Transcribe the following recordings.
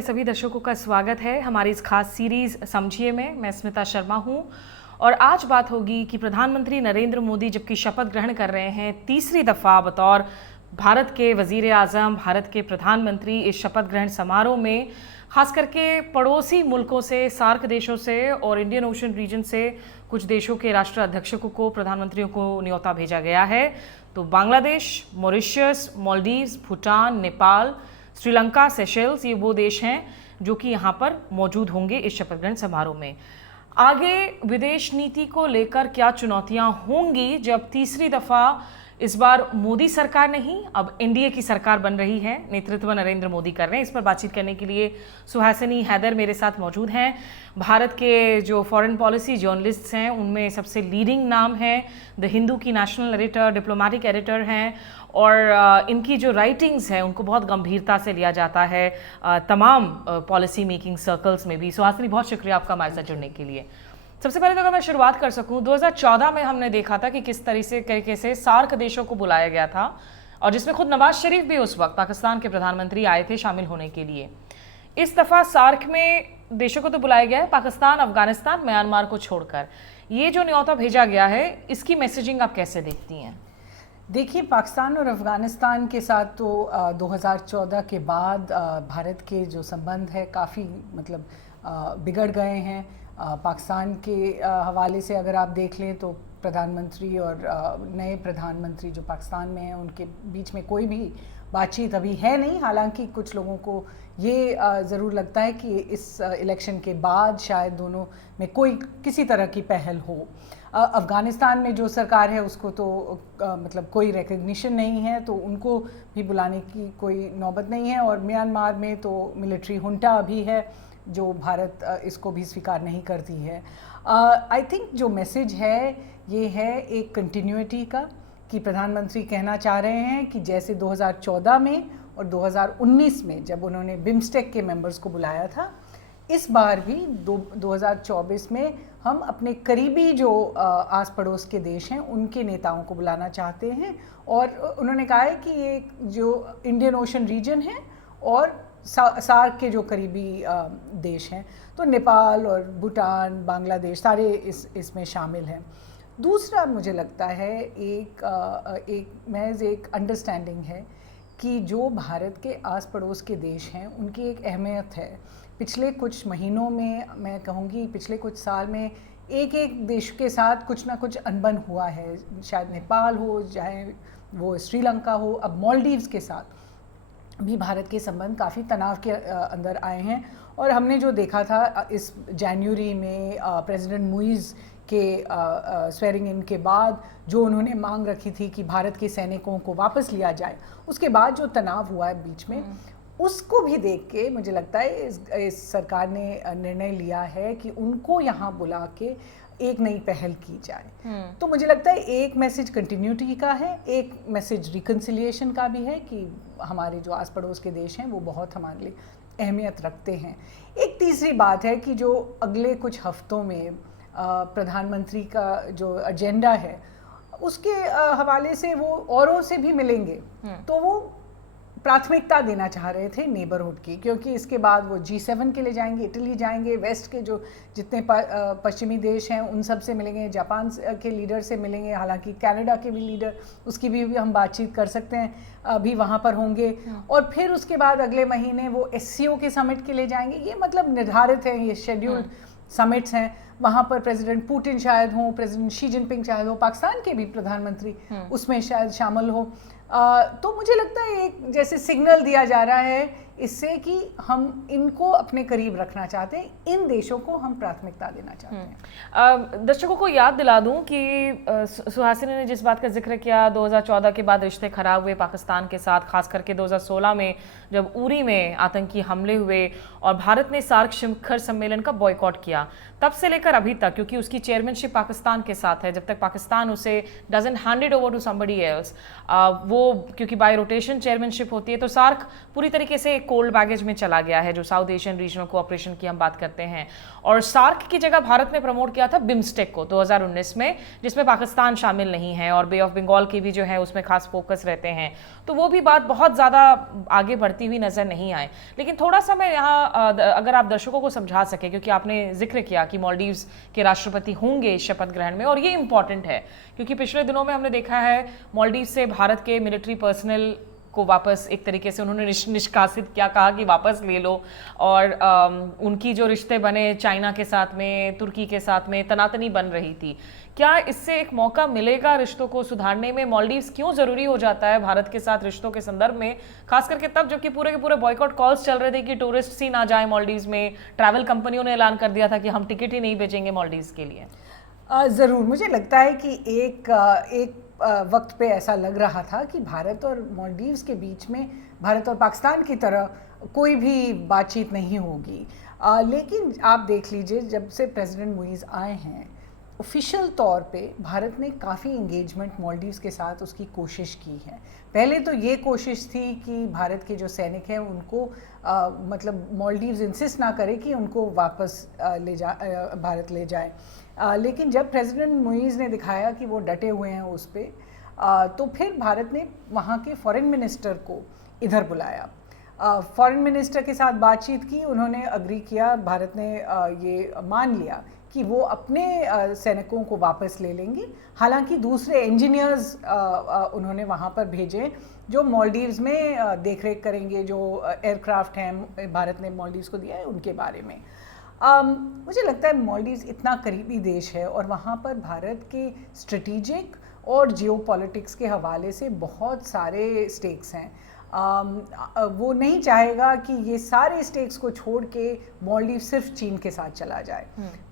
सभी दर्शकों का स्वागत है हमारी इस खास सीरीज समझिए में। मैं स्मिता शर्मा हूं और आज बात होगी कि प्रधानमंत्री नरेंद्र मोदी जबकि शपथ ग्रहण कर रहे हैं तीसरी दफा बतौर भारत के वजीर आजम, भारत के प्रधानमंत्री, इस शपथ ग्रहण समारोह में खास करके पड़ोसी मुल्कों से, सार्क देशों से और इंडियन ओशन रीजन से कुछ देशों के राष्ट्राध्यक्षों को, प्रधानमंत्रियों को न्योता भेजा गया है। तो बांग्लादेश, मॉरिशस, मालदीव्स, भूटान, नेपाल, श्रीलंका, सेशेल्स, ये वो देश हैं जो कि यहाँ पर मौजूद होंगे इस शपथ ग्रहण समारोह में। आगे विदेश नीति को लेकर क्या चुनौतियां होंगी जब तीसरी दफा इस बार मोदी सरकार नहीं, अब एनडीए की सरकार बन रही है, नेतृत्व नरेंद्र मोदी कर रहे हैं। इस पर बातचीत करने के लिए सुहासिनी हैदर मेरे साथ मौजूद हैं। भारत के जो फॉरेन पॉलिसी जर्नलिस्ट्स हैं उनमें सबसे लीडिंग नाम है, द हिंदू की नेशनल एडिटर, डिप्लोमेटिक एडिटर हैं और इनकी जो राइटिंग्स हैं उनको बहुत गंभीरता से लिया जाता है तमाम पॉलिसी मेकिंग सर्कल्स में भी। सुहासिनी, बहुत शुक्रिया आपका हमारे साथ जुड़ने के लिए। सबसे पहले तो अगर मैं शुरुआत कर सकूं, 2014 में हमने देखा था कि किस तरीके से सार्क देशों को बुलाया गया था और जिसमें खुद नवाज शरीफ भी उस वक्त पाकिस्तान के प्रधानमंत्री आए थे शामिल होने के लिए। इस दफ़ा सार्क में देशों को तो बुलाया गया है, पाकिस्तान, अफगानिस्तान, म्यांमार को छोड़कर। ये जो न्योता भेजा गया है, इसकी मैसेजिंग आप कैसे देखती हैं? देखिए, पाकिस्तान और अफ़गानिस्तान के साथ तो 2014 के बाद भारत के जो संबंध है काफ़ी बिगड़ गए हैं। पाकिस्तान के हवाले से अगर आप देख लें तो प्रधानमंत्री और नए प्रधानमंत्री जो पाकिस्तान में हैं उनके बीच में कोई भी बातचीत अभी है नहीं। हालांकि कुछ लोगों को ये ज़रूर लगता है कि इस इलेक्शन के बाद शायद दोनों में कोई किसी तरह की पहल हो। अफ़गानिस्तान में जो सरकार है उसको तो कोई रिकग्निशन नहीं है, तो उनको भी बुलाने की कोई नौबत नहीं है। और म्यांमार में तो मिलिट्री हुंटा अभी है जो भारत इसको भी स्वीकार नहीं करती है। आई थिंक जो मैसेज है ये है एक कंटिन्यूटी का, कि प्रधानमंत्री कहना चाह रहे हैं कि जैसे 2014 में और 2019 में जब उन्होंने बिम्स्टेक के मेंबर्स को बुलाया था, इस बार भी 2024 में हम अपने करीबी जो आस पड़ोस के देश हैं उनके नेताओं को बुलाना चाहते हैं। और उन्होंने कहा है कि ये जो इंडियन ओशन रीजन है और सार्क के जो करीबी देश हैं, तो नेपाल और भूटान, बांग्लादेश, सारे इसमें शामिल हैं। दूसरा मुझे लगता है एक अंडरस्टैंडिंग है कि जो भारत के आस पड़ोस के देश हैं उनकी एक अहमियत है। पिछले कुछ महीनों में, मैं कहूँगी पिछले कुछ साल में, एक एक देश के साथ कुछ ना कुछ अनबन हुआ है। शायद नेपाल हो, चाहे वो श्रीलंका हो, अब मालदीव्स के साथ भी भारत के संबंध काफ़ी तनाव के अंदर आए हैं। और हमने जो देखा था इस जनवरी में प्रेसिडेंट मुइज़ के स्वेरिंग इन के बाद जो उन्होंने मांग रखी थी कि भारत के सैनिकों को वापस लिया जाए, उसके बाद जो तनाव हुआ है बीच में, उसको भी देख के मुझे लगता है इस सरकार ने निर्णय लिया है कि उनको यहाँ बुला के एक नई पहल की जाए। तो मुझे लगता है एक मैसेज कंटिन्यूटी का है, एक मैसेज रिकन्सिलिएशन का भी है कि हमारे जो आस पड़ोस के देश हैं वो बहुत हमारे लिए अहमियत रखते हैं। एक तीसरी बात है कि जो अगले कुछ हफ्तों में प्रधानमंत्री का जो एजेंडा है उसके हवाले से वो औरों से भी मिलेंगे, तो वो प्राथमिकता देना चाह रहे थे नेबरहुड की, क्योंकि इसके बाद वो G7 के लिए जाएंगे, इटली जाएंगे, वेस्ट के जो जितने पश्चिमी देश हैं उन सब से मिलेंगे, जापान के लीडर से मिलेंगे, हालांकि कनाडा के भी लीडर, उसकी भी हम बातचीत कर सकते हैं, अभी वहाँ पर होंगे। और फिर उसके बाद अगले महीने वो SCO के समिट के लिए जाएंगे। ये निर्धारित है, ये शेड्यूल्ड समिट्स हैं। वहाँ पर प्रेसिडेंट पुतिन शायद हों, प्रेसिडेंट शी जिनपिंग शायद हो, पाकिस्तान के भी प्रधानमंत्री उसमें शायद शामिल हो। तो मुझे लगता है एक जैसे सिग्नल दिया जा रहा है इससे कि हम इनको अपने करीब रखना चाहते हैं, इन देशों को हम प्राथमिकता देना चाहते हैं। दर्शकों को याद दिला दूं कि सुहासिनी ने जिस बात का जिक्र किया, 2014 के बाद रिश्ते खराब हुए पाकिस्तान के साथ, खास करके 2016 में जब उरी में आतंकी हमले हुए और भारत ने सार्क शिखर सम्मेलन का बॉयकॉट किया, तब से लेकर अभी तक, क्योंकि उसकी चेयरमैनशिप पाकिस्तान के साथ है, जब तक पाकिस्तान उसे doesn't hand it over to somebody else, वो वो क्योंकि बाय रोटेशन चेयरमैनशिप होती है, तो सार्क पूरी तरीके से कोल्ड बैगेज में चला गया है, जो साउथ एशियन रीजनल कोऑपरेशन की हम बात करते हैं। और सार्क की जगह भारत ने प्रमोट किया था बिम्स्टेक को 2019 में, जिसमें पाकिस्तान शामिल नहीं है और बे ऑफ बंगाल की भी जो है उसमें खास फोकस रहते हैं। तो वो भी बात बहुत ज़्यादा आगे बढ़ती हुई नज़र नहीं आए। लेकिन थोड़ा सा मैं यहाँ अगर आप दर्शकों को समझा सके, क्योंकि आपने जिक्र किया कि मालदीव्स के राष्ट्रपति होंगे शपथ ग्रहण में, और ये इंपॉर्टेंट है क्योंकि पिछले दिनों में हमने देखा है मालदीव से भारत के मिलिट्री पर्सनल को वापस एक तरीके से उन्होंने निष्कासित किया, कहा कि वापस ले लो। और उनकी जो रिश्ते बने चाइना के साथ में, तुर्की के साथ में तनातनी बन रही थी। क्या इससे एक मौका मिलेगा रिश्तों को सुधारने में? मालदीव्स क्यों ज़रूरी हो जाता है भारत के साथ रिश्तों के संदर्भ में, खास करके तब जबकि पूरे के पूरे बॉयकॉट कॉल्स चल रहे थे कि टूरिस्ट ही ना जाए मालदीव्स में। ट्रैवल कंपनियों ने ऐलान कर दिया था कि हम टिकट ही नहीं भेजेंगे मालदीव्स के लिए। ज़रूर, मुझे लगता है कि एक वक्त पे ऐसा लग रहा था कि भारत और मालदीव्स के बीच में भारत और पाकिस्तान की तरह कोई भी बातचीत नहीं होगी। लेकिन आप देख लीजिए, जब से प्रेसिडेंट मुइज़ आए हैं, ऑफिशियल तौर पे भारत ने काफ़ी इंगेजमेंट मालदीव्स के साथ उसकी कोशिश की है। पहले तो ये कोशिश थी कि भारत के जो सैनिक हैं उनको मतलब मालदीव्स इंसिस्ट ना करे कि उनको वापस भारत ले जाए। लेकिन जब प्रेसिडेंट मुइज़ ने दिखाया कि वो डटे हुए हैं उस पर, तो फिर भारत ने वहाँ के फॉरेन मिनिस्टर को इधर बुलाया, फॉरेन मिनिस्टर के साथ बातचीत की, उन्होंने अग्री किया, भारत ने ये मान लिया कि वो अपने सैनिकों को वापस ले लेंगे। हालांकि दूसरे इंजीनियर्स उन्होंने वहाँ पर भेजे जो मालदीव्स में देखरेख करेंगे, जो एयरक्राफ्ट हैं भारत ने मालदीव्स को दिया है उनके बारे में। मुझे लगता है मालदीव्स इतना करीबी देश है और वहाँ पर भारत के स्ट्रेटिजिक और जियोपॉलिटिक्स के हवाले से बहुत सारे स्टेक्स हैं। वो नहीं चाहेगा कि ये सारे स्टेक्स को छोड़ के मालदीव सिर्फ चीन के साथ चला जाए।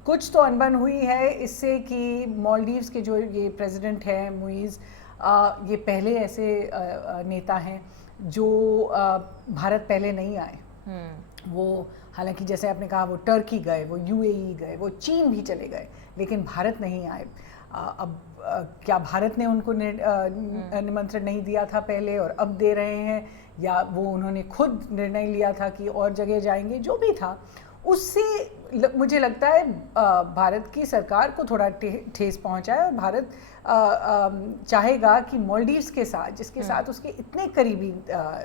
कुछ तो अनबन हुई है इससे कि मालदीव्स के जो ये प्रेसिडेंट हैं मुइज़, ये पहले ऐसे नेता हैं जो भारत पहले नहीं आए। वो हालांकि जैसे आपने कहा वो टर्की गए, वो यूएई गए, वो चीन भी चले गए, लेकिन भारत नहीं आए। अब क्या भारत ने उनको निमंत्रण नहीं दिया था पहले और अब दे रहे हैं, या वो उन्होंने खुद निर्णय लिया था कि और जगह जाएंगे? जो भी था उससे मुझे लगता है भारत की सरकार को थोड़ा ठेस पहुंचा है। और भारत चाहेगा कि मालदीव्स के साथ, जिसके साथ उसके इतने करीबी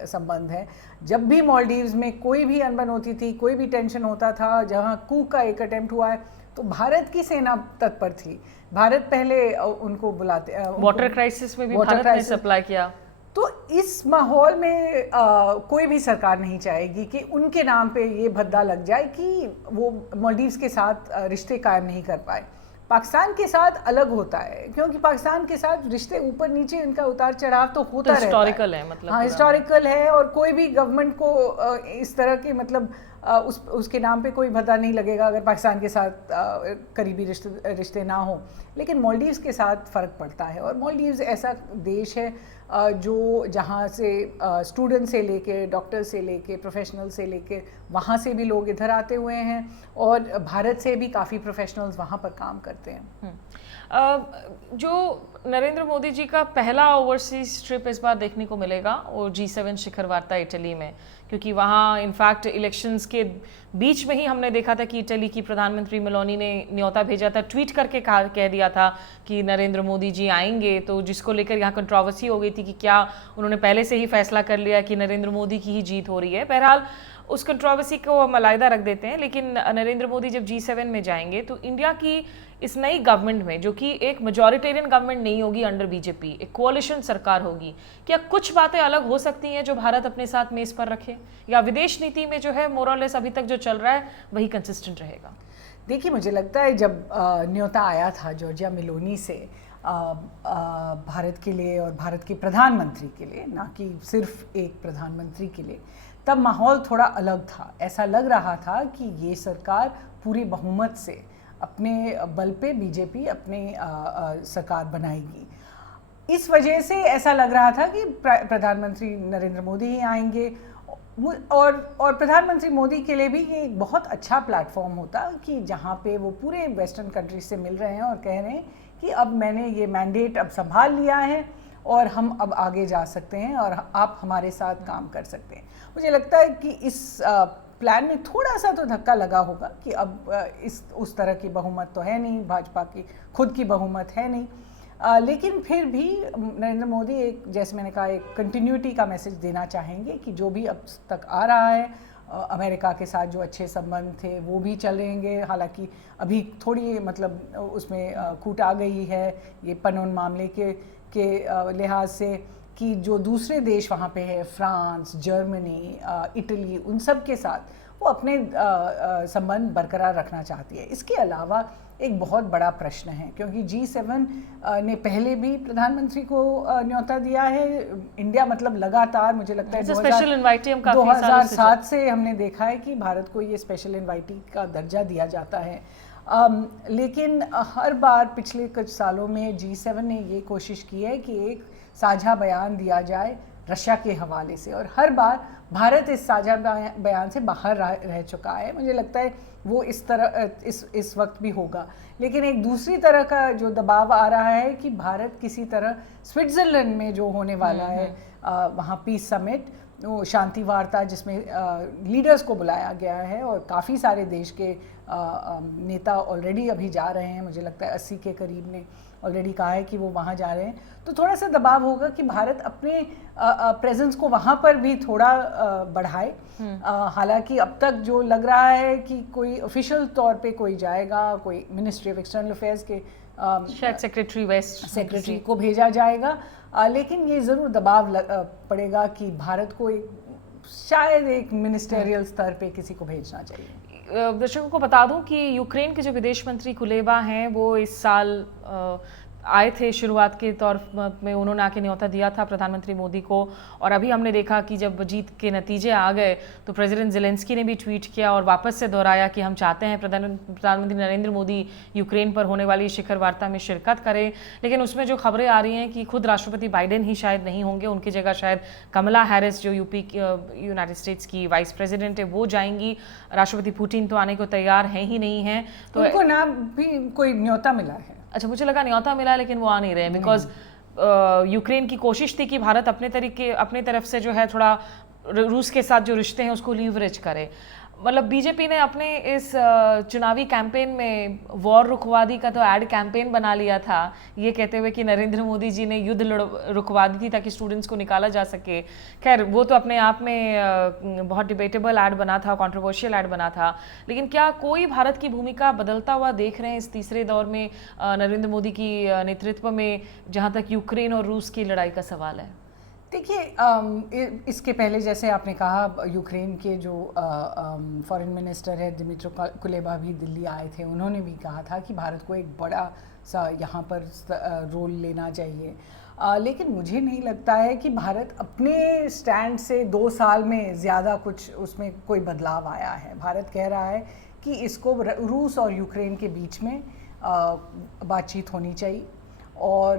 संबंध हैं, जब भी मालदीव्स में कोई भी अनबन होती थी, कोई भी टेंशन होता था, जहां कू का एक अटेम्प्ट हुआ है तो भारत की सेना तत्पर थी। भारत पहले उनको बुलाते, वाटर क्राइसिस में भी भारत ने सप्लाई किया। तो इस माहौल में कोई भी सरकार नहीं चाहेगी कि उनके नाम पे ये भद्दा लग जाए कि वो मालदीव्स के साथ रिश्ते कायम नहीं कर पाए। पाकिस्तान के साथ अलग होता है, क्योंकि पाकिस्तान के साथ रिश्ते ऊपर नीचे, इनका उतार चढ़ाव तो होता रहता है। हिस्टोरिकल है, मतलब हाँ हिस्टोरिकल है, और कोई भी गवर्नमेंट को इस तरह के मतलब उसके नाम पे कोई भद्दा नहीं लगेगा अगर पाकिस्तान के साथ करीबी रिश्ते ना हो। लेकिन मालदीव्स के साथ फ़र्क पड़ता है, और मालदीव्स ऐसा देश है जो जहाँ से स्टूडेंट से लेके, डॉक्टर से लेके, प्रोफेशनल से लेके, वहाँ से भी लोग इधर आते हुए हैं, और भारत से भी काफ़ी प्रोफेशनल्स वहाँ पर काम करते हैं। जो नरेंद्र मोदी जी का पहला ओवरसीज ट्रिप इस बार देखने को मिलेगा वो G7 शिखर वार्ता इटली में, क्योंकि वहाँ इनफैक्ट इलेक्शंस के बीच में ही हमने देखा था कि इटली की प्रधानमंत्री मेलोनी ने न्योता भेजा था, ट्वीट करके कह दिया था कि नरेंद्र मोदी जी आएंगे, तो जिसको लेकर यहाँ कंट्रोवर्सी हो गई थी कि क्या उन्होंने पहले से ही फैसला कर लिया कि नरेंद्र मोदी की ही जीत हो रही है। बहरहाल उस कंट्रोवर्सी को हम अलग रख देते हैं, लेकिन नरेंद्र मोदी जब G7 में जाएंगे तो इंडिया की इस नई गवर्नमेंट में, जो कि एक मेजॉरिटेरियन गवर्नमेंट नहीं होगी अंडर बीजेपी, एक कोalition सरकार होगी, क्या कुछ बातें अलग हो सकती हैं जो भारत अपने साथ मेज़ पर रखे, या विदेश नीति में जो है मोरलेस अभी तक जो चल रहा है वही कंसिस्टेंट रहेगा? देखिए, मुझे लगता है जब न्योता आया था जॉर्जिया मेलोनी से भारत के लिए और भारत के प्रधानमंत्री के लिए, ना कि सिर्फ एक प्रधानमंत्री के लिए, तब माहौल थोड़ा अलग था। ऐसा लग रहा था कि ये सरकार पूरी बहुमत से अपने बल पे बीजेपी अपने सरकार बनाएगी। इस वजह से ऐसा लग रहा था कि प्रधानमंत्री नरेंद्र मोदी ही आएंगे, और प्रधानमंत्री मोदी के लिए भी ये एक बहुत अच्छा प्लेटफॉर्म होता कि जहाँ पे वो पूरे वेस्टर्न कंट्रीज से मिल रहे हैं और कह रहे हैं कि अब मैंने ये मैंडेट अब संभाल लिया है और हम अब आगे जा सकते हैं और आप हमारे साथ काम कर सकते हैं। मुझे लगता है कि इस प्लान में थोड़ा सा तो धक्का लगा होगा कि अब उस तरह की बहुमत तो है नहीं, भाजपा की खुद की बहुमत है नहीं, लेकिन फिर भी नरेंद्र मोदी एक, जैसे मैंने कहा, एक कंटिन्यूटी का मैसेज देना चाहेंगे कि जो भी अब तक आ रहा है, अमेरिका के साथ जो अच्छे संबंध थे वो भी चलेंगे। हालांकि अभी थोड़ी मतलब उसमें कूट आ गई है ये पनौन मामले के लिहाज से, कि जो दूसरे देश वहाँ पे है, फ्रांस, जर्मनी, इटली, उन सब के साथ वो अपने संबंध बरकरार रखना चाहती है। इसके अलावा एक बहुत बड़ा प्रश्न है, क्योंकि G7 ने पहले भी प्रधानमंत्री को न्योता दिया है। इंडिया मतलब लगातार, मुझे लगता है 2007 से हमने देखा है कि भारत को ये स्पेशल इन्वाइटी का दर्जा दिया जाता है। लेकिन हर बार पिछले कुछ सालों में G7 ने ये कोशिश की है कि एक साझा बयान दिया जाए रशिया के हवाले से, और हर बार भारत इस साझा बयान से बाहर रह चुका है। मुझे लगता है वो इस वक्त भी होगा। लेकिन एक दूसरी तरह का जो दबाव आ रहा है कि भारत किसी तरह स्विट्ज़रलैंड में जो होने वाला है वहाँ पीस समिट, वो शांति वार्ता जिसमें लीडर्स को बुलाया गया है और काफ़ी सारे देश के नेता ऑलरेडी अभी जा रहे हैं, मुझे लगता है 80 के करीब ने ऑलरेडी कहा है कि वो वहाँ जा रहे हैं, तो थोड़ा सा दबाव होगा कि भारत अपने प्रेजेंस को वहाँ पर भी थोड़ा बढ़ाए। हालांकि अब तक जो लग रहा है कि कोई ऑफिशियल तौर पे कोई जाएगा, कोई मिनिस्ट्री ऑफ एक्सटर्नल अफेयर्स के शायद सेक्रेटरी को भेजा जाएगा, लेकिन ये ज़रूर दबाव पड़ेगा कि भारत को शायद एक मिनिस्टेरियल स्तर पे किसी को भेजना चाहिए। दर्शकों को बता दूं कि यूक्रेन के जो विदेश मंत्री कुलेबा हैं वो इस साल आए थे, शुरुआत के तौर में उन्होंने आके न्योता दिया था प्रधानमंत्री मोदी को, और अभी हमने देखा कि जब जीत के नतीजे आ गए तो प्रेसिडेंट ज़ेलेंस्की ने भी ट्वीट किया और वापस से दोहराया कि हम चाहते हैं प्रधानमंत्री नरेंद्र मोदी यूक्रेन पर होने वाली शिखर वार्ता में शिरकत करें। लेकिन उसमें जो खबरें आ रही हैं कि खुद राष्ट्रपति बाइडेन ही शायद नहीं होंगे, उनकी जगह शायद कमला हैरिस जो यूनाइटेड स्टेट्स की वाइस प्रेसिडेंट है वो जाएंगी। राष्ट्रपति पुतिन तो आने को तैयार हैं ही नहीं हैं, तो उनको ना भी कोई न्योता मिला है। अच्छा, मुझे लगा न्योता मिला लेकिन वो आ नहीं रहे, बिकॉज यूक्रेन की कोशिश थी कि भारत अपने तरफ से जो है थोड़ा रूस के साथ जो रिश्ते हैं उसको लीवरेज करे। मतलब बीजेपी ने अपने इस चुनावी कैंपेन में वॉर रुकवा दी का तो ऐड कैंपेन बना लिया था, ये कहते हुए कि नरेंद्र मोदी जी ने युद्ध रुकवा दी थी ताकि स्टूडेंट्स को निकाला जा सके। खैर वो तो अपने आप में बहुत डिबेटेबल ऐड बना था, कंट्रोवर्शियल ऐड बना था, लेकिन क्या कोई भारत की भूमिका बदलता हुआ देख रहे हैं इस तीसरे दौर में नरेंद्र मोदी की नेतृत्व में, जहाँ तक यूक्रेन और रूस की लड़ाई का सवाल है? देखिए, इसके पहले जैसे आपने कहा, यूक्रेन के जो फॉरेन मिनिस्टर है दिमित्रो कुलेबा भी दिल्ली आए थे, उन्होंने भी कहा था कि भारत को एक बड़ा सा यहाँ पर रोल लेना चाहिए। लेकिन मुझे नहीं लगता है कि भारत अपने स्टैंड से 2 साल में ज़्यादा कुछ उसमें कोई बदलाव आया है। भारत कह रहा है कि इसको रूस और यूक्रेन के बीच में बातचीत होनी चाहिए, और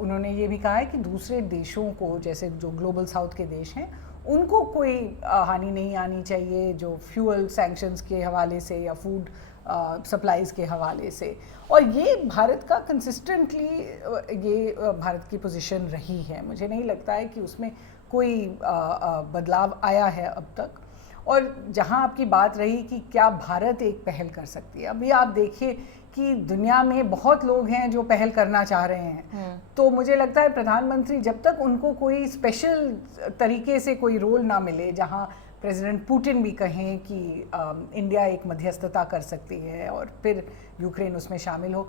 उन्होंने ये भी कहा है कि दूसरे देशों को, जैसे जो ग्लोबल साउथ के देश हैं, उनको कोई हानि नहीं आनी चाहिए, जो फ्यूल सैंक्शंस के हवाले से या फूड सप्लाईज़ के हवाले से। और ये भारत का कंसिस्टेंटली ये भारत की पोजीशन रही है। मुझे नहीं लगता है कि उसमें कोई बदलाव आया है अब तक। और जहाँ आपकी बात रही कि क्या भारत एक पहल कर सकती है, अभी आप देखिए कि दुनिया में बहुत लोग हैं जो पहल करना चाह रहे हैं, तो मुझे लगता है प्रधानमंत्री जब तक उनको कोई स्पेशल तरीके से कोई रोल ना मिले, जहाँ प्रेसिडेंट पुतिन भी कहें कि इंडिया एक मध्यस्थता कर सकती है और फिर यूक्रेन उसमें शामिल हो,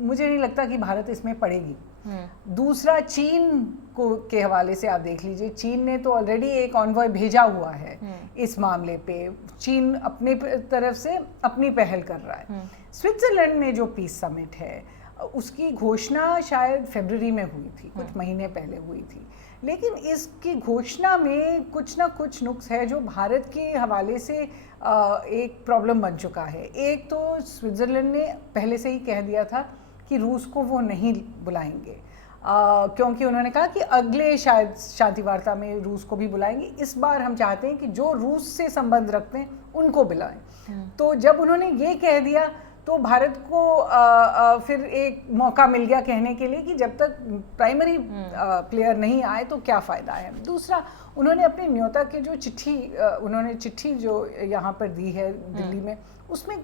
मुझे नहीं लगता कि भारत इसमें पड़ेगी। दूसरा, चीन के हवाले से आप देख लीजिए, चीन ने तो ऑलरेडी एक ऑनवॉय भेजा हुआ है इस मामले पे। चीन अपने तरफ से अपनी पहल कर रहा है। स्विट्जरलैंड में जो पीस समिट है उसकी घोषणा शायद फरवरी में हुई थी, कुछ महीने पहले हुई थी, लेकिन इसकी घोषणा में कुछ ना कुछ नुक्स है जो भारत के हवाले से एक प्रॉब्लम बन चुका है। एक तो स्विट्ज़रलैंड ने पहले से ही कह दिया था कि रूस को वो नहीं बुलाएंगे, क्योंकि उन्होंने कहा कि अगले शायद शांति वार्ता में रूस को भी बुलाएंगे। इस बार हम चाहते हैं कि जो रूस से संबंध रखते हैं उनको बुलाएं। तो जब उन्होंने ये कह दिया तो भारत को फिर एक मौका मिल गया कहने के लिए कि जब तक प्राइमरी प्लेयर नहीं आए तो क्या फ़ायदा है। दूसरा, उन्होंने अपनी न्योता के जो उन्होंने चिट्ठी जो यहाँ पर दी है दिल्ली में, उसमें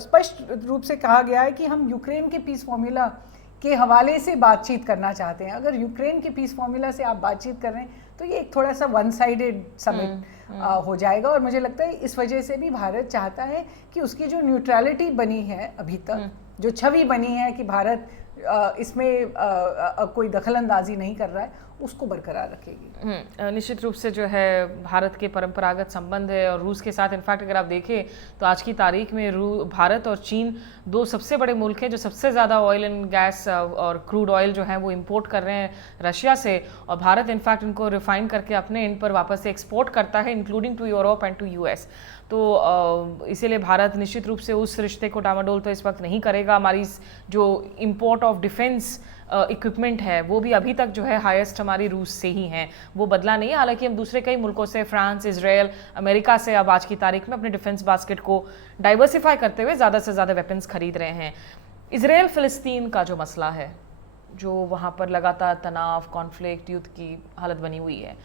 स्पष्ट रूप से कहा गया है कि हम यूक्रेन के पीस फॉर्मूला के हवाले से बातचीत करना चाहते हैं। अगर यूक्रेन के पीस फॉर्मूला से आप बातचीत कर रहे हैं तो ये एक थोड़ा सा वन साइडेड समिट हो जाएगा, और मुझे लगता है इस वजह से भी भारत चाहता है कि उसकी जो न्यूट्रलिटी बनी है अभी तक, जो छवि बनी है कि भारत इसमें कोई दखलंदाजी नहीं कर रहा है, उसको बरकरार रखेगी। निश्चित रूप से जो है भारत के परंपरागत संबंध है और रूस के साथ, इनफैक्ट अगर आप देखें तो आज की तारीख में भारत और चीन दो सबसे बड़े मुल्क हैं जो सबसे ज़्यादा ऑयल एंड गैस और क्रूड ऑयल जो है वो इंपोर्ट कर रहे हैं रशिया से, और भारत इनफैक्ट इनको रिफाइन करके अपने इन पर वापस से एक्सपोर्ट करता है, including to Europe and to US. तो इसीलिए भारत निश्चित रूप से उस रिश्ते को डामाडोल तो इस वक्त नहीं करेगा। हमारी जो इंपोर्ट ऑफ डिफेंस इक्विपमेंट है वो भी अभी तक जो है हाईएस्ट हमारी रूस से ही है, वो बदला नहीं है। हालांकि हम दूसरे कई मुल्कों से, फ्रांस, इजराइल, अमेरिका से अब आज की तारीख में अपने डिफेंस बास्केट को डाइवर्सिफाई करते हुए ज़्यादा से ज़्यादा वेपन्स खरीद रहे हैं। इजराइल फ़िलिस्तीन का जो मसला है, जो वहाँ पर लगातार तनाव, कॉन्फ्लिक्ट, युद्ध की हालत बनी हुई है,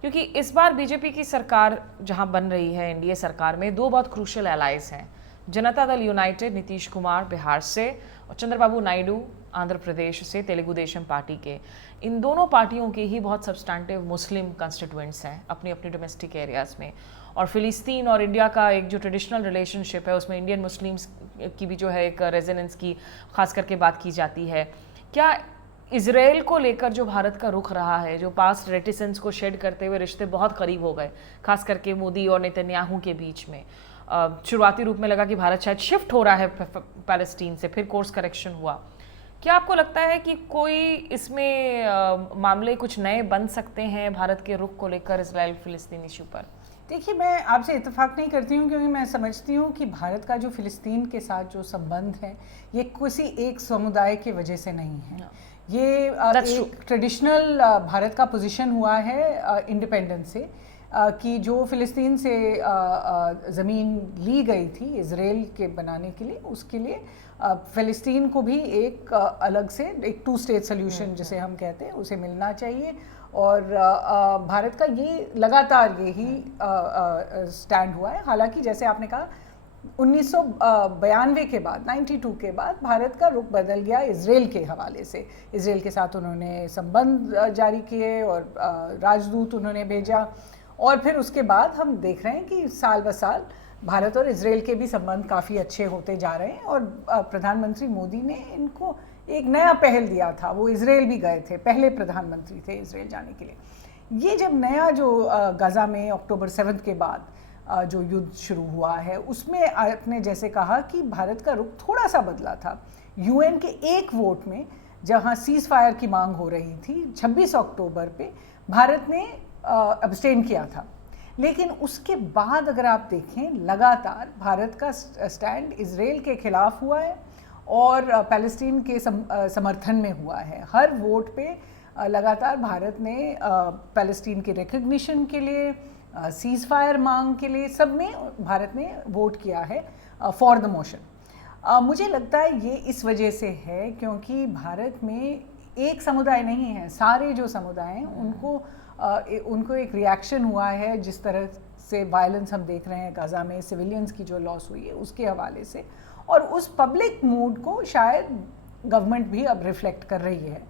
क्योंकि इस बार बीजेपी की सरकार जहाँ बन रही है, एनडीए सरकार में दो बहुत क्रूशल एलाइज हैं, जनता दल यूनाइटेड नीतीश कुमार बिहार से और चंद्रबाबू नायडू आंध्र प्रदेश से तेलुगु देशम पार्टी के। इन दोनों पार्टियों के ही बहुत सब्सटैंटिव मुस्लिम कंस्टिट्यूएंट्स हैं अपनी अपनी डोमेस्टिक एरियाज़ में, और फ़िलिस्तीन और इंडिया का एक जो ट्रेडिशनल रिलेशनशिप है उसमें इंडियन मुस्लिम्स की भी जो है एक रेजोनेंस की खास करके बात की जाती है। क्या इजराइल को लेकर जो भारत का रुख रहा है, जो पास्ट रेटिसेंस को शेड करते हुए रिश्ते बहुत करीब हो गए, खास करके मोदी और नेतन्याहू के बीच में, शुरुआती रूप में लगा कि भारत शायद शिफ्ट हो रहा है पैलेस्टीन से, फिर कोर्स करेक्शन हुआ, क्या आपको लगता है कि कोई इसमें मामले कुछ नए बन सकते हैं भारत के रुख को लेकर इजराइल फिलिस्तीन इशू पर? देखिए, मैं आपसे इत्तेफाक नहीं करती हूँ, क्योंकि मैं समझती हूँ कि भारत का जो फ़िलिस्तीन के साथ जो संबंध है ये किसी एक समुदाय की वजह से नहीं है। ये एक ट्रेडिशनल भारत का पोजीशन हुआ है इंडिपेंडेंस से, कि जो फ़िलिस्तीन से ज़मीन ली गई थी इजराइल के बनाने के लिए, उसके लिए फ़िलिस्तीन को भी एक अलग से एक टू स्टेट सोल्यूशन जिसे हम कहते हैं उसे मिलना चाहिए। और भारत का ये लगातार यही स्टैंड हुआ है। हालांकि जैसे आपने कहा 1992 के बाद, 92 के बाद भारत का रुख बदल गया इजराइल के हवाले से। इजराइल के साथ उन्होंने संबंध जारी किए और राजदूत उन्होंने भेजा, और फिर उसके बाद हम देख रहे हैं कि साल ब साल भारत और इजराइल के भी संबंध काफ़ी अच्छे होते जा रहे हैं। और प्रधानमंत्री मोदी ने इनको एक नया पहल दिया था, वो इजराइल भी गए थे, पहले प्रधानमंत्री थे इजराइल जाने के लिए। ये जब नया जो गाज़ा में अक्टूबर 7 के बाद जो युद्ध शुरू हुआ है, उसमें आपने जैसे कहा कि भारत का रुख थोड़ा सा बदला था। यूएन के एक वोट में जहां सीज़ फायर की मांग हो रही थी 26 अक्टूबर पे, भारत ने अब्सटेन किया था। लेकिन उसके बाद अगर आप देखें, लगातार भारत का स्टैंड इजराइल के खिलाफ हुआ है और पैलेस्टीन के समर्थन में हुआ है। हर वोट पे लगातार भारत ने पैलेस्टीन के रिकग्निशन के लिए, सीज़ फायर मांग के लिए, सब में भारत ने वोट किया है फॉर द मोशन। मुझे लगता है ये इस वजह से है क्योंकि भारत में एक समुदाय नहीं है, सारे जो समुदाय हैं उनको एक रिएक्शन हुआ है जिस तरह से वायलेंस हम देख रहे हैं गाज़ा में, सिविलियंस की जो लॉस हुई है उसके हवाले से, और उस पब्लिक मूड को शायद गवर्नमेंट भी अब रिफ्लेक्ट कर रही है।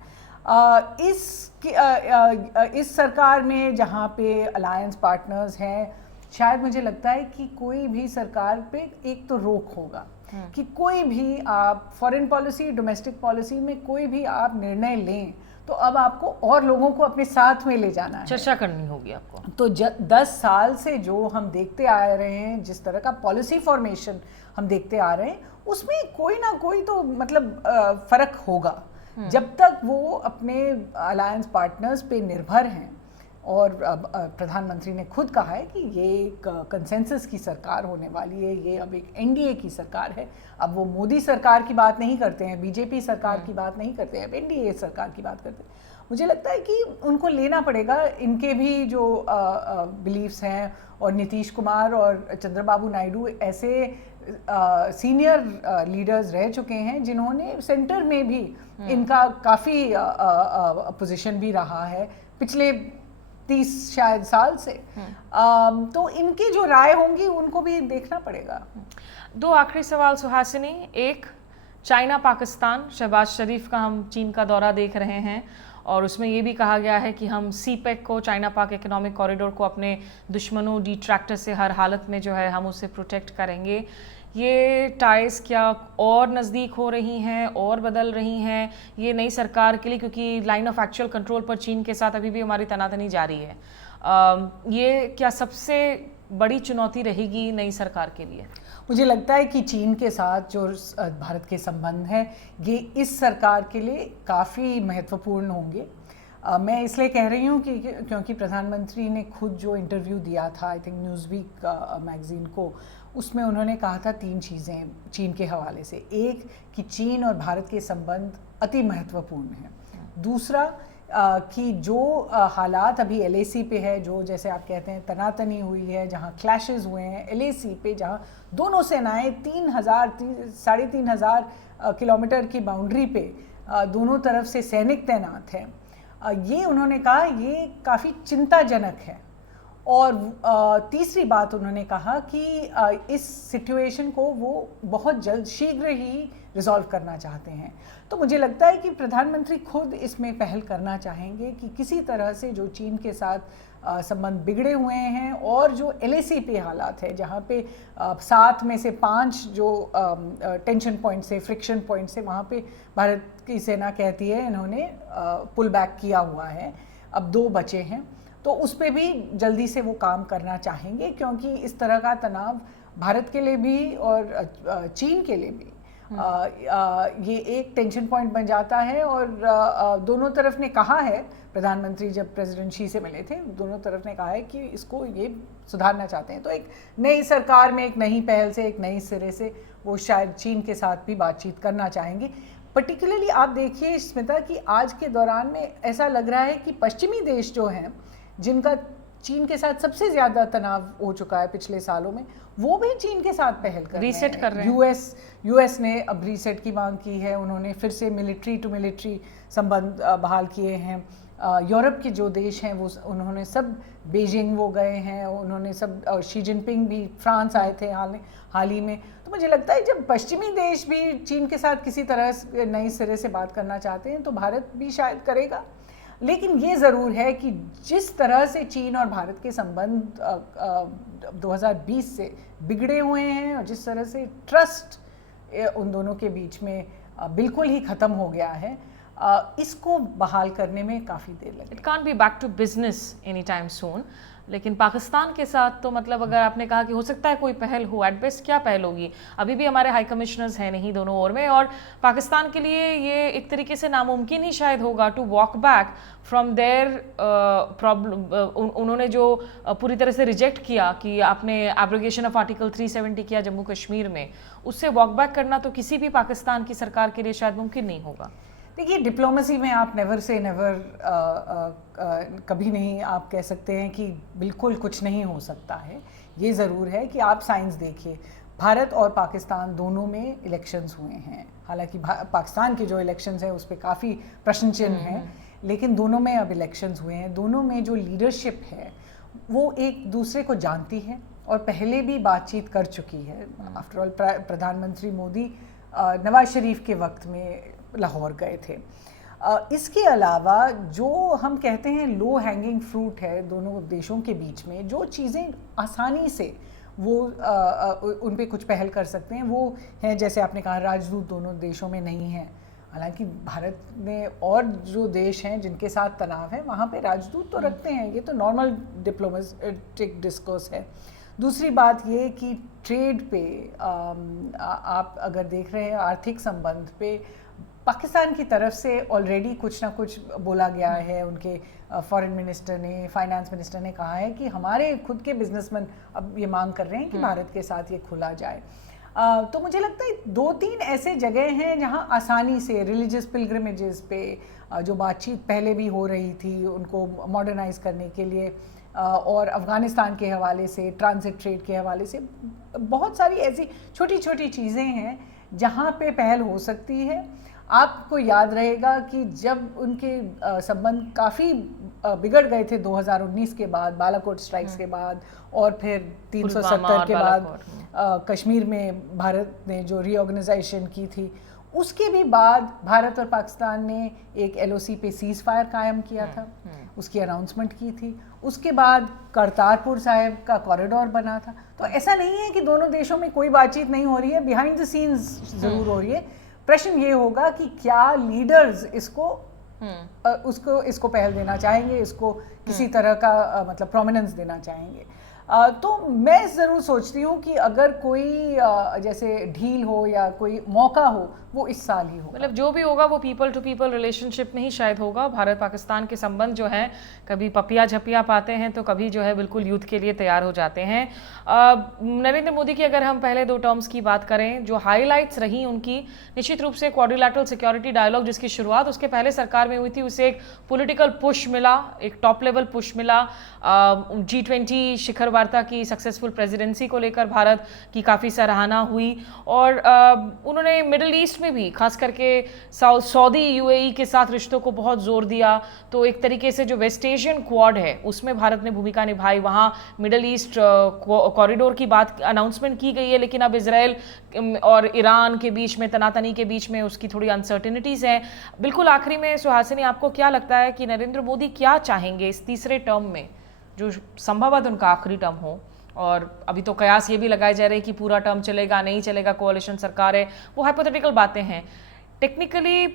इस सरकार में जहाँ पे अलायंस पार्टनर्स हैं, शायद मुझे लगता है कि कोई भी सरकार पे एक तो रोक होगा कि कोई भी आप फॉरेन पॉलिसी, डोमेस्टिक पॉलिसी में कोई भी आप निर्णय लें तो अब आपको और लोगों को अपने साथ में ले जाना है, चर्चा करनी होगी आपको। तो 10 साल से जो हम देखते आ रहे हैं, जिस तरह का पॉलिसी फॉर्मेशन हम देखते आ रहे हैं, उसमें कोई ना कोई तो मतलब फ़र्क होगा। जब तक वो अपने अलायंस पार्टनर्स पे निर्भर हैं, और प्रधानमंत्री ने खुद कहा है कि ये एक कंसेंसस की सरकार होने वाली है, ये अब एक एनडीए की सरकार है। अब वो मोदी सरकार की बात नहीं करते हैं, बीजेपी सरकार की बात नहीं करते हैं, अब एनडीए सरकार की बात करते हैं। मुझे लगता है कि उनको लेना पड़ेगा। इनके भी जो बिलीव्स हैं, और नीतीश कुमार और चंद्रबाबू नायडू ऐसे सीनियर लीडर्स रह चुके हैं जिन्होंने सेंटर में भी इनका काफ़ी पोजीशन भी रहा है पिछले 30 शायद साल से। तो इनकी जो राय होंगी उनको भी देखना पड़ेगा। दो आखिरी सवाल सुहासिनी। एक, चाइना पाकिस्तान, शहबाज शरीफ का हम चीन का दौरा देख रहे हैं और उसमें ये भी कहा गया है कि हम सीपेक को, चाइना पाक इकोनॉमिक कॉरिडोर को अपने दुश्मनों डिट्रैक्टर से हर हालत में जो है हम उसे प्रोटेक्ट करेंगे। ये टाइज क्या और नज़दीक हो रही हैं और बदल रही हैं ये नई सरकार के लिए, क्योंकि लाइन ऑफ एक्चुअल कंट्रोल पर चीन के साथ अभी भी हमारी तनातनी जारी है। ये क्या सबसे बड़ी चुनौती रहेगी नई सरकार के लिए? मुझे लगता है कि चीन के साथ जो भारत के संबंध हैं ये इस सरकार के लिए काफ़ी महत्वपूर्ण होंगे। मैं इसलिए कह रही हूँ कि क्योंकि प्रधानमंत्री ने खुद जो इंटरव्यू दिया था, आई थिंक न्यूज़वीक मैगज़ीन को, उसमें उन्होंने कहा था 3 चीज़ें चीन के हवाले से। एक, कि चीन और भारत के संबंध अति महत्वपूर्ण हैं। दूसरा, कि जो हालात अभी LAC पे है, जो जैसे आप कहते हैं तनातनी हुई है, जहाँ क्लैशेस हुए हैं LAC पे, जहाँ दोनों सेनाएं 3,000 किलोमीटर की बाउंड्री पे दोनों तरफ से सैनिक तैनात हैं, ये उन्होंने कहा ये काफ़ी चिंताजनक है। और तीसरी बात उन्होंने कहा कि इस सिचुएशन को वो बहुत जल्द शीघ्र ही रिजॉल्व करना चाहते हैं। तो मुझे लगता है कि प्रधानमंत्री खुद इसमें पहल करना चाहेंगे कि किसी तरह से जो चीन के साथ संबंध बिगड़े हुए हैं और जो LAC पे हालात है, जहाँ पे 7 में से 5 जो टेंशन पॉइंट से, फ्रिक्शन पॉइंट से, वहाँ पे भारत की सेना कहती है इन्होंने पुल बैक किया हुआ है, अब 2 बचे हैं। तो उस पर भी जल्दी से वो काम करना चाहेंगे, क्योंकि इस तरह का तनाव भारत के लिए भी और चीन के लिए भी ये एक टेंशन पॉइंट बन जाता है। और दोनों तरफ ने कहा है, प्रधानमंत्री जब प्रेसिडेंट शी से मिले थे, दोनों तरफ ने कहा है कि इसको ये सुधारना चाहते हैं। तो एक नई सरकार में एक नई पहल से, एक नई सिरे से वो शायद चीन के साथ भी बातचीत करना चाहेंगे। पर्टिकुलरली आप देखिए स्मिता कि आज के दौरान में ऐसा लग रहा है कि पश्चिमी देश जो हैं, जिनका चीन के साथ सबसे ज़्यादा तनाव हो चुका है पिछले सालों में, वो भी चीन के साथ पहल कर रीसेट कर रहे हैं। यूएस ने अब रीसेट की मांग की है, उन्होंने फिर से मिलिट्री टू मिलिट्री संबंध बहाल किए हैं। यूरोप के जो देश हैं वो उन्होंने सब, बीजिंग वो गए हैं, उन्होंने सब, शी जिनपिंग भी फ्रांस आए थे हाल ही में। तो मुझे लगता है जब पश्चिमी देश भी चीन के साथ किसी तरह नए सिरे से बात करना चाहते हैं तो भारत भी शायद करेगा। लेकिन ये ज़रूर है कि जिस तरह से चीन और भारत के संबंध 2020 से बिगड़े हुए हैं और जिस तरह से ट्रस्ट उन दोनों के बीच में बिल्कुल ही ख़त्म हो गया है, इसको बहाल करने में काफ़ी देर लगेगी। It can't be back to business any time soon. लेकिन पाकिस्तान के साथ तो मतलब अगर आपने कहा कि हो सकता है कोई पहल हो, एट बेस्ट क्या पहल होगी? अभी भी हमारे हाई कमिश्नर्स हैं नहीं दोनों ओर में, और पाकिस्तान के लिए ये एक तरीके से नामुमकिन ही शायद होगा to walk back from there problem. उन्होंने जो पूरी तरह से रिजेक्ट किया कि आपने एब्रोगेशन ऑफ आर्टिकल 370 किया जम्मू कश्मीर में, उससे वॉक बैक करना तो किसी भी पाकिस्तान की सरकार के लिए शायद मुमकिन नहीं होगा। देखिए, डिप्लोमेसी में आप नेवर से नेवर कभी नहीं आप कह सकते हैं कि बिल्कुल कुछ नहीं हो सकता है। ये ज़रूर है कि आप साइंस देखिए, भारत और पाकिस्तान दोनों में इलेक्शंस हुए हैं। हालांकि पाकिस्तान के जो इलेक्शंस हैं उस पर काफ़ी प्रश्न चिन्ह हैं, लेकिन दोनों में अब इलेक्शंस हुए हैं। दोनों में जो लीडरशिप है वो एक दूसरे को जानती है और पहले भी बातचीत कर चुकी है। आफ्टर ऑल प्रधानमंत्री मोदी नवाज शरीफ के वक्त में लाहौर गए थे। इसके अलावा जो हम कहते हैं लो हैंगिंग फ्रूट है दोनों देशों के बीच में, जो चीज़ें आसानी से वो उन पे कुछ पहल कर सकते हैं, वो हैं जैसे आपने कहा राजदूत दोनों देशों में नहीं हैं। हालांकि भारत में और जो देश हैं जिनके साथ तनाव है वहाँ पे राजदूत तो रखते हैं, ये तो नॉर्मल डिप्लोमेटिक डिस्कोर्स है। दूसरी बात ये कि ट्रेड पे आप अगर देख रहे हैं, आर्थिक संबंध पे पाकिस्तान की तरफ से ऑलरेडी कुछ ना कुछ बोला गया है। उनके फॉरेन मिनिस्टर ने, फाइनेंस मिनिस्टर ने कहा है कि हमारे खुद के बिजनेसमैन अब ये मांग कर रहे हैं कि भारत के साथ ये खुला जाए। तो मुझे लगता है 2-3 ऐसे जगह हैं जहां आसानी से रिलीजियस पिलग्रिमेजेस पे जो बातचीत पहले भी हो रही थी उनको मॉडर्नाइज करने के लिए, और अफ़गानिस्तान के हवाले से, ट्रांजिट ट्रेड के हवाले से बहुत सारी ऐसी छोटी छोटी चीज़ें हैं जहाँ पे पहल हो सकती है। आपको याद रहेगा कि जब उनके संबंध काफ़ी बिगड़ गए थे 2019 के बाद, बालाकोट स्ट्राइक्स के बाद, और फिर 370 के बाद कश्मीर में भारत ने जो रीऑर्गेनाइजेशन की थी, उसके भी बाद भारत और पाकिस्तान ने एक LOC पे सीज़ फायर कायम किया था, उसकी अनाउंसमेंट की थी। उसके बाद करतारपुर साहिब का कॉरिडोर बना था। तो ऐसा नहीं है कि दोनों देशों में कोई बातचीत नहीं हो रही है, बिहाइंड द सीन्स ज़रूर हो रही है। प्रश्न ये होगा कि क्या लीडर्स इसको पहल देना चाहेंगे, इसको किसी तरह का मतलब प्रोमिनेंस देना चाहेंगे। तो मैं ज़रूर सोचती हूँ कि अगर कोई जैसे ढील हो या कोई मौका हो, वो इस साल ही हो। मतलब जो भी होगा वो पीपल टू पीपल रिलेशनशिप में ही शायद होगा। भारत पाकिस्तान के संबंध जो हैं कभी पपिया झपिया पाते हैं तो कभी जो है बिल्कुल युद्ध के लिए तैयार हो जाते हैं। नरेंद्र मोदी की अगर हम पहले 2 टर्म्स की बात करें, जो हाईलाइट्स रही उनकी, निश्चित रूप से क्वाड्रिलैटरल सिक्योरिटी डायलॉग जिसकी शुरुआत उसके पहले सरकार में हुई थी, उसे एक पॉलिटिकल पुश मिला, एक टॉप लेवल पुश मिला। G20 शिखर वार्ता की सक्सेसफुल प्रेसिडेंसी को लेकर भारत की काफ़ी सराहना हुई, और उन्होंने मिडिल ईस्ट में भी खास करके सऊदी UAE के साथ रिश्तों को बहुत जोर दिया। तो एक तरीके से जो वेस्ट एशियन क्वाड है उसमें भारत ने भूमिका निभाई, वहाँ मिडिल ईस्ट कॉरिडोर की बात अनाउंसमेंट की गई है, लेकिन अब इजराइल और ईरान के बीच में, तनातनी के बीच में उसकी थोड़ी अनसर्टिनिटीज़ हैं। बिल्कुल आखिरी में सुहासिनी, आपको क्या लगता है कि नरेंद्र मोदी क्या चाहेंगे इस तीसरे टर्म में, जो संभवतः उनका आखिरी टर्म हो? और अभी तो कयास ये भी लगाए जा रहे हैं कि पूरा टर्म चलेगा नहीं चलेगा, कोalition सरकार है, वो हाइपोथेटिकल बातें हैं। टेक्निकली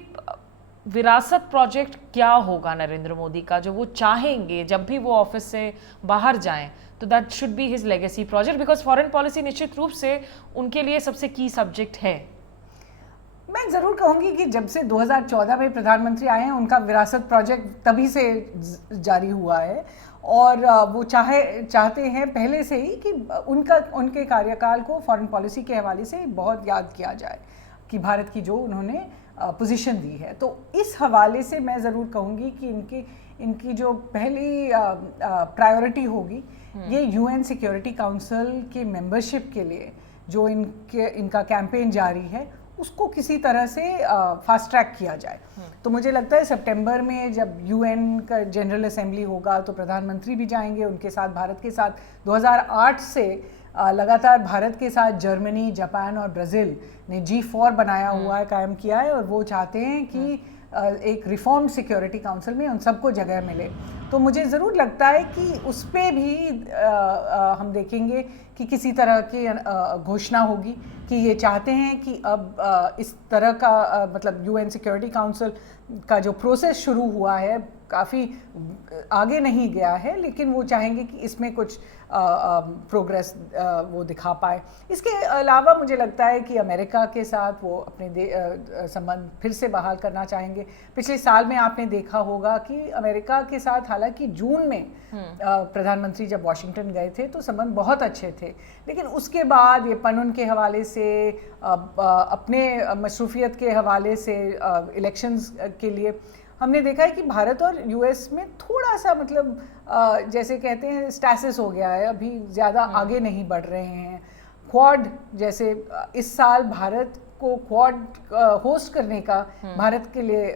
विरासत प्रोजेक्ट क्या होगा नरेंद्र मोदी का, जो वो चाहेंगे जब भी वो ऑफिस से बाहर जाएं, तो that should be his legacy project, because foreign policy निश्चित रूप से उनके लिए सबसे की सब्जेक्ट है। मैं ज़रूर कहूँगी कि जब से 2014 में प्रधानमंत्री आए हैं, उनका विरासत प्रोजेक्ट तभी से जारी हुआ है, और वो चाहते हैं पहले से ही कि उनके कार्यकाल को फॉरेन पॉलिसी के हवाले से बहुत याद किया जाए, कि भारत की जो उन्होंने पोजीशन दी है। तो इस हवाले से मैं ज़रूर कहूँगी कि इनकी जो पहली प्रायोरिटी होगी, ये UN सिक्योरिटी काउंसिल के मेंबरशिप के लिए जो इनका कैंपेन जारी है, उसको किसी तरह से फास्ट ट्रैक किया जाए। तो मुझे लगता है सितंबर में जब UN का जनरल असेंबली होगा तो प्रधानमंत्री भी जाएंगे उनके साथ, भारत के साथ। 2008 से लगातार भारत के साथ जर्मनी, जापान और ब्राज़ील ने G4 बनाया हुआ है, कायम किया है, और वो चाहते हैं कि एक रिफॉर्म सिक्योरिटी काउंसिल में उन सबको जगह मिले। तो मुझे ज़रूर लगता है कि उस पर भी हम देखेंगे कि किसी तरह की घोषणा होगी कि ये चाहते हैं कि अब इस तरह का मतलब UN सिक्योरिटी काउंसिल का जो प्रोसेस शुरू हुआ है काफ़ी आगे नहीं गया है, लेकिन वो चाहेंगे कि इसमें कुछ प्रोग्रेस वो दिखा पाए। इसके अलावा मुझे लगता है कि अमेरिका के साथ वो अपने संबंध फिर से बहाल करना चाहेंगे। पिछले साल में आपने देखा होगा कि अमेरिका के साथ हालांकि जून में प्रधानमंत्री जब वॉशिंगटन गए थे तो संबंध बहुत अच्छे थे, लेकिन उसके बाद ये पनून के हवाले से, अपने मसरूफियत के हवाले से, इलेक्शंस के लिए हमने देखा है कि भारत और US में थोड़ा सा मतलब जैसे कहते हैं स्टैसिस हो गया है, अभी ज़्यादा आगे नहीं बढ़ रहे हैं। क्वाड जैसे इस साल भारत को क्वाड होस्ट करने का भारत के लिए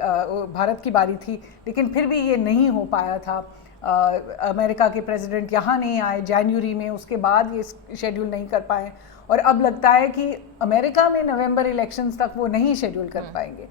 भारत की बारी थी, लेकिन फिर भी ये नहीं हो पाया था। अमेरिका के प्रेसिडेंट यहाँ नहीं आए जनवरी में, उसके बाद ये शेड्यूल नहीं कर पाए, और अब लगता है कि अमेरिका में नवंबर इलेक्शंस तक वो नहीं शेड्यूल कर पाएंगे।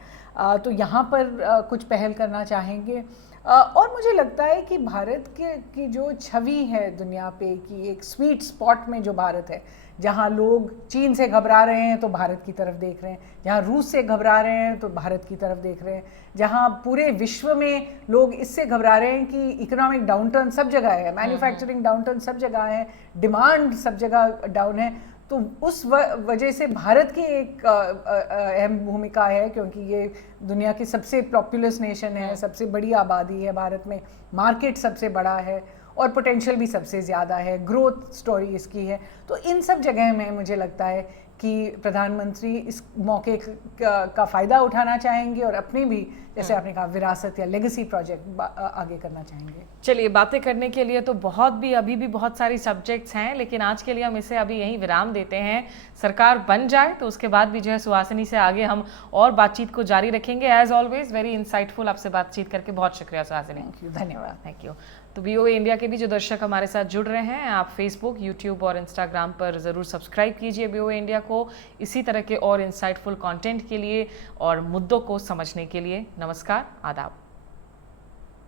तो यहाँ पर कुछ पहल करना चाहेंगे। और मुझे लगता है कि भारत की जो छवि है दुनिया पे कि एक स्वीट स्पॉट में जो भारत है, जहाँ लोग चीन से घबरा रहे हैं तो भारत की तरफ देख रहे हैं, जहाँ रूस से घबरा रहे हैं तो भारत की तरफ देख रहे हैं, जहाँ पूरे विश्व में लोग इससे घबरा रहे हैं कि इकोनॉमिक डाउनटर्न सब जगह है, मैन्युफैक्चरिंग डाउनटर्न सब जगह है, डिमांड सब जगह डाउन है, तो उस वजह से भारत की एक अहम भूमिका है, क्योंकि ये दुनिया की सबसे पॉपुलस नेशन है, सबसे बड़ी आबादी है भारत में, मार्केट सबसे बड़ा है, और पोटेंशियल भी सबसे ज़्यादा है, ग्रोथ स्टोरी इसकी है। तो इन सब जगह में मुझे लगता है कि प्रधानमंत्री इस मौके का फ़ायदा उठाना चाहेंगे और अपने भी, जैसे आपने कहा, विरासत या लेगेसी प्रोजेक्ट आगे करना चाहेंगे। चलिए, बातें करने के लिए तो अभी भी बहुत सारी सब्जेक्ट्स हैं, लेकिन आज के लिए हम इसे अभी यहीं विराम देते हैं। सरकार बन जाए तो उसके बाद भी जो है सुहासिनी से आगे हम और बातचीत को जारी रखेंगे। एज ऑलवेज वेरी इंसाइटफुल आपसे बातचीत करके बहुत शुक्रिया सुहासिनी। थैंक यू, धन्यवाद। Thank you. तो VOA इंडिया के भी जो दर्शक हमारे साथ जुड़ रहे हैं, आप फेसबुक, यूट्यूब और इंस्टाग्राम पर ज़रूर सब्सक्राइब कीजिए VOA इंडिया को, इसी तरह के और इंसाइटफुल कंटेंट के लिए और मुद्दों को समझने के लिए। नमस्कार, आदाब।